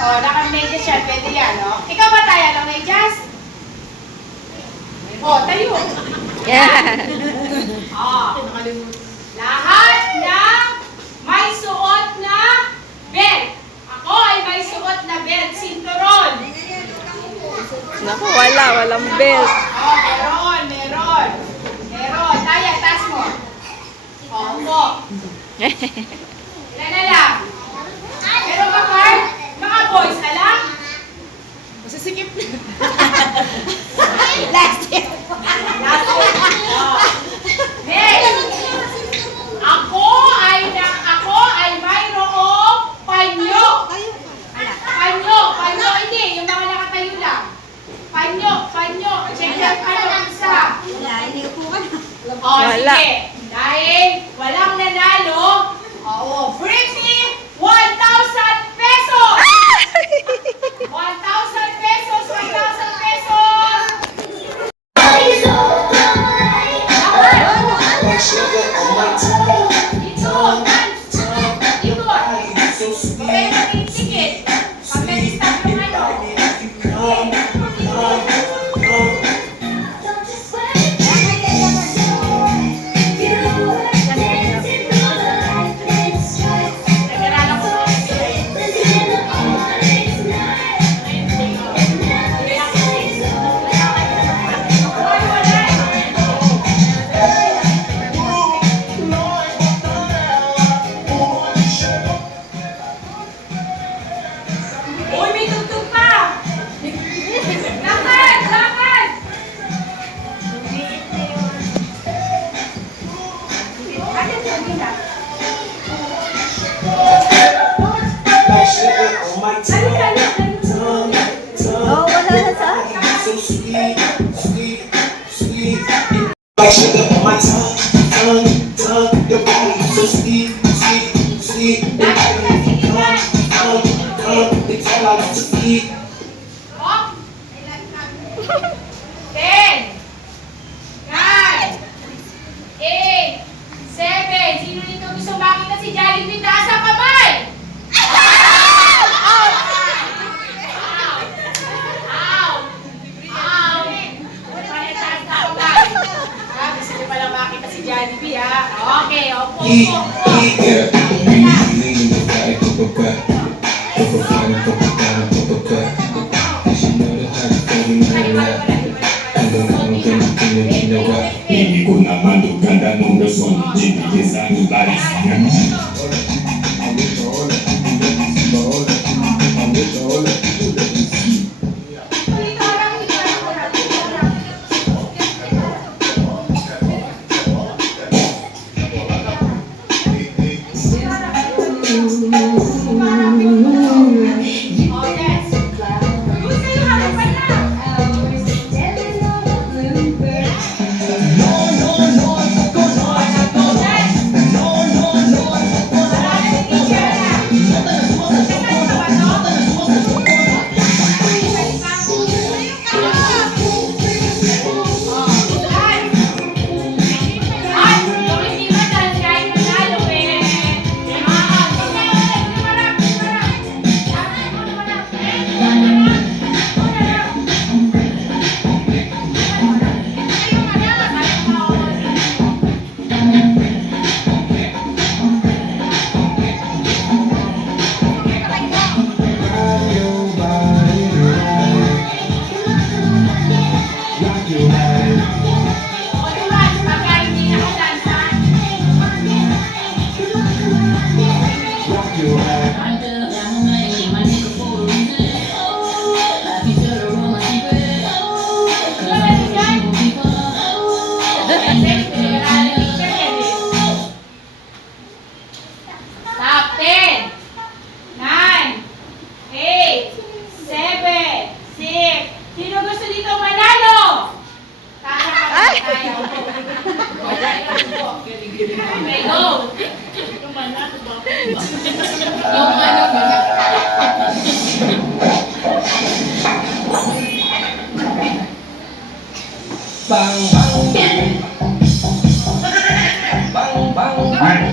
Oh, naka-medyas siya. Pwede yan, no? Ikaw ba tayo ng medyas? Oh, tayo. Yeah. Oh. Lahat na may suot na belt. Ako ay may suot na belt. Sinturon. Naku, walang belt. Oh, meron. Taya, taas mo. Oh, upo. Ilan na lang? Pero ba, Carl? Mga boys, alam? Masisikip. Last year. Oh. Next. Ako ay mayroong panyo. Panyo. Hindi, yung mga nakatayo lang. Panyo. Check yan, isa. Oh, Wala. sige. Dahil walang nanalo, bring me 1,000 pesos! 1,000 pesos! 1,000 pesos! Uy, may tugtog pa! Lakad! Oh, wala na sa akin. Like sugar on my tongue, your body so sweet. It's all I like to eat. Oh. 10, 9, 8, 7. Sino dito gusto makita si Jollibee? Taas ang kamay! Panitaas na kamay. Gusto niyo palang makita si Jollibee, ha? Okay, opo. Hindi ko naman ganda nung rason, hindi sa baris Okay, go! Yung ano ba? Bang, bang, bang. Bang, bang, bang.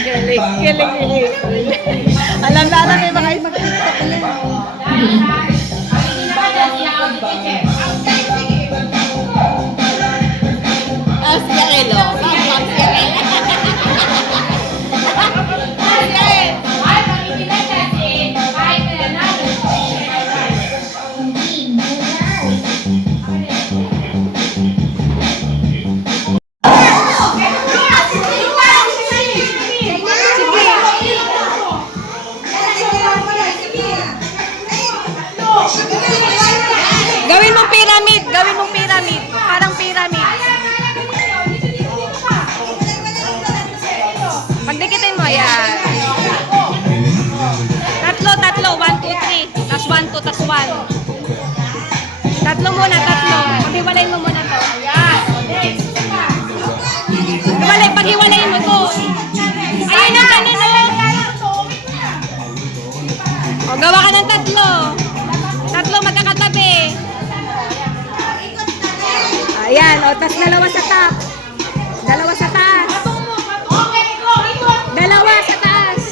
Galing. Alam na may mga tas dalawa sa top. Dalawa sa taas. Okay, go, ikot. Dalawa sa taas.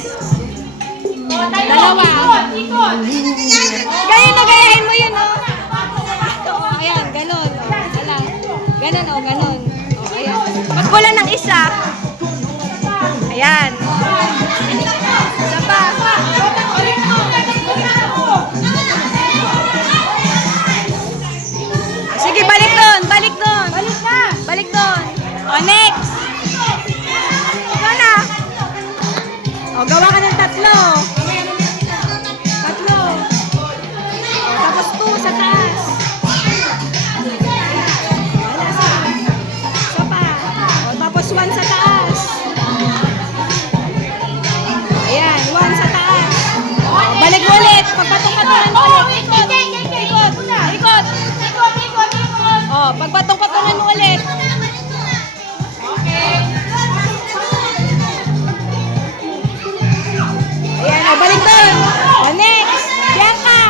O, tayo, Dalawa. ikot. Ganyan na gayahin mo yun, oh. Ayan, ganon. Wala. Ganon, oh, ganon. Oh, ayan. Magkulan ng isa. Ayan. Isa pa. Sige, balik doon. Balik doon. Balik na. Balik doon. O, next. Ikaw na. O, gawa ka ng tatlo. Tatlo. O, tapos 2 sa taas. Wala sa. Isa pa. O, tapos 1 sa taas. Ayan, 1 sa taas. O, balik ulit. Pagpatong-patungan mo ulit. Ikot. Ikot. Ikot. O, pagpatong-patungan mo ulit. Okay. Ayan, o, balik doon. O, next. Diyan ka.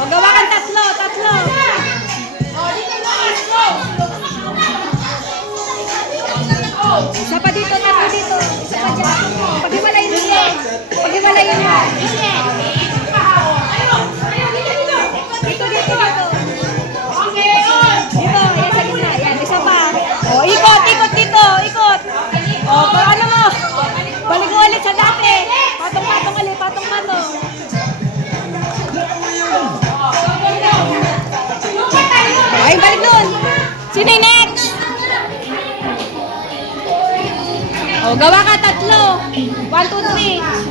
O, gawa kang tatlo. Tatlo. Isa pa dito, tatlo dito. Isa pa dyan. Pag-himalayin mo yan. Pag-himalayin mo. Dito, dito, dito. Okay, on. Dito, yan sa gitna. Yan, isa pa. O, ikot, ikot dito. Ikot. O, ano mo? Balik mo ulit sa dati. Patong-patong ulit. Patong-patong. Ay, balik doon. Sino yung next? O, gawa ka tatlo. 1, 2, 3.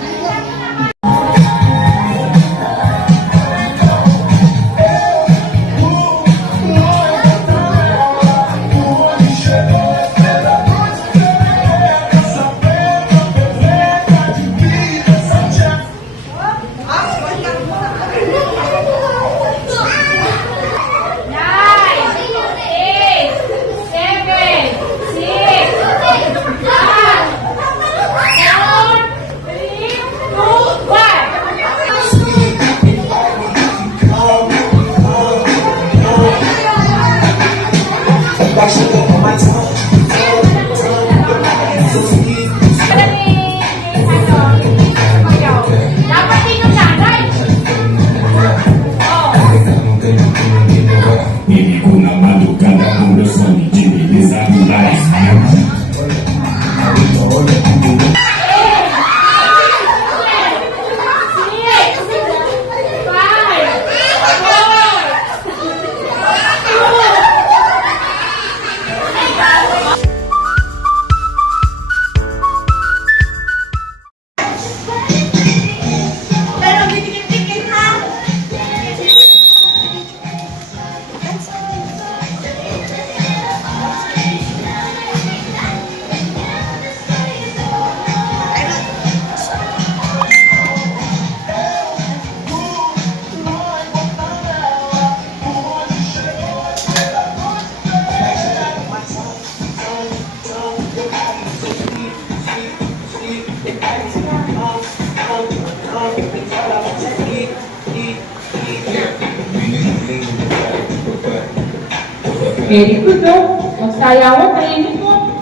Like sugar on my tongue. So sweet. Dapat dito nanay. Hindi ko na madugada ang Luzon, Jimmy sa life. Very good, no? Magsayawan, tahimik mo.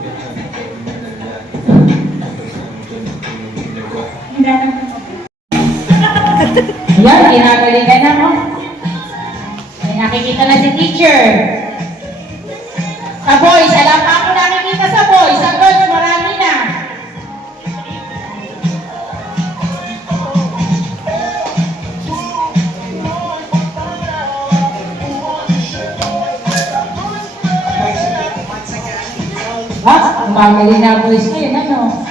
Yan, ginagalingan na mo. May nakikita na si teacher. Sa boys, alam pa ako nakikita sa boys. Sa girls, marami na. Umagali na boys kayo, ano?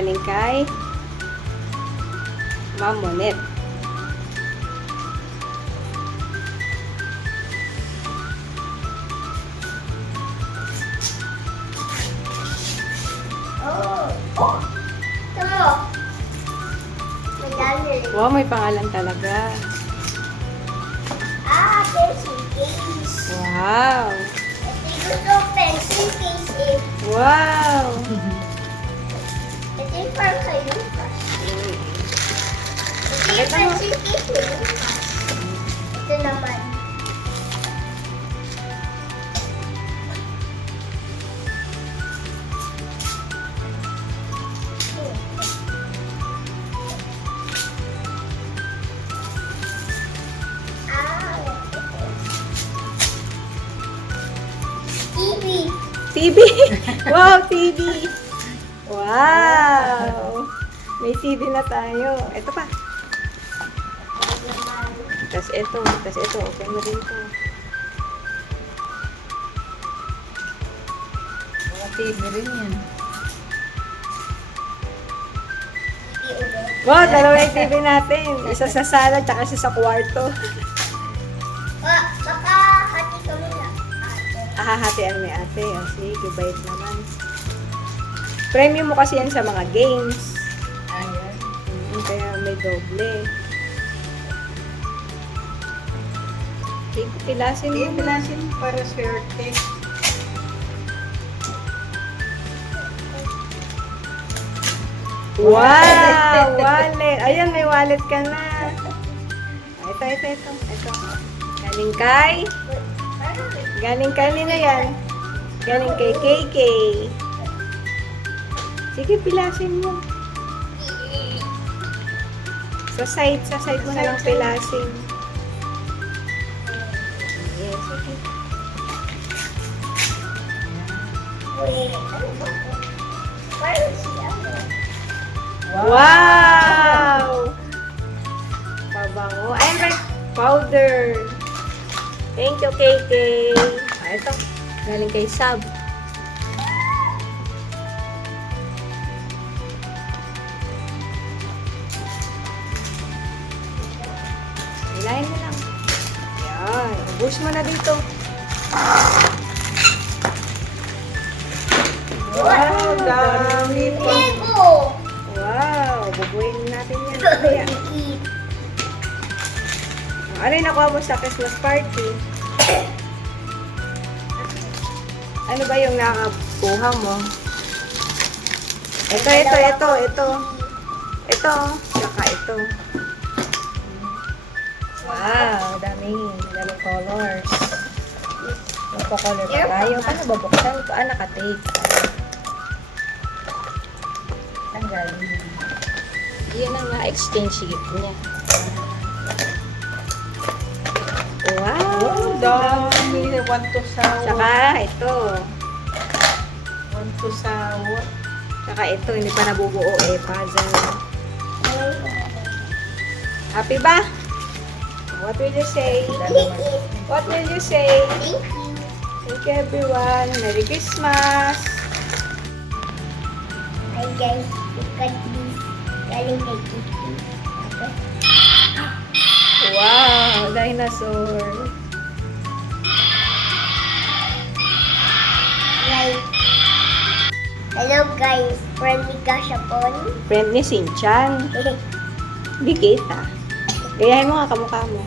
galing kay Ma'am Monet. Wow, may pangalan talaga. Pencil case. Wow! Ito yung pencil case eh. Wow! Ito yung parang kay Lucas. Ito yung Pakita mo. pencil case ni Lucas. Ito naman. TV. TV! Wow, TV! Wow! May TV na tayo. Ito pa. Tapos ito. Okay mo rin ito. Mga TV rin yan. TV ulit. Wow, dalawa yung TV natin. Isa sa sala, tsaka isa sa kwarto. Baka hati kami na. Ahahatian ni ate. O, sige, bait naman. Premium mo kasi yan sa mga games. Ayan. Kaya may doble. Okay, pilasin Hindi, mo. pilasin para swerte. Wow! Wallet! Ayan, may wallet ka na. Ito. Galing kay? Galing kanina yan. Galing kay KK. Sige, pilasin mo. Sa side mo na lang pilasin. Yes, okay. Wait, ano ba? Parang siya. Wow! Pabango. Ay, may powder. Thank you, KK. Ito. Galing kay Sab. Hilahin mo lang. Yan. Ubus mo na dito. Wow, dami pa. Lego! Wow. Bubuhin natin yan. Kaya. Ano yung nakuha mo sa Christmas party? Ano ba yung nakakuha mo? Ito. Ito. Saka ito. Wow, daming colors. Magpo-color pa tayo. Paano babuksan ito? Naka-tape. Tanggal. Yan ang na-exchange gift niya. Wow! Dami. Want to sawa. Saka ito. Want to sawa. Saka ito, hindi pa nabubuo puzzle. Happy ba? What will you say? What will you say? Thank you. Thank you everyone. Merry Christmas! Hi guys, look at this. Galing kay Kiki. Okay. Wow! Dinosaur! Like, hello guys, friendly ka siya po. Friend ni Sinchan. Hindi kita. Gayahin mo nga kamukha mo.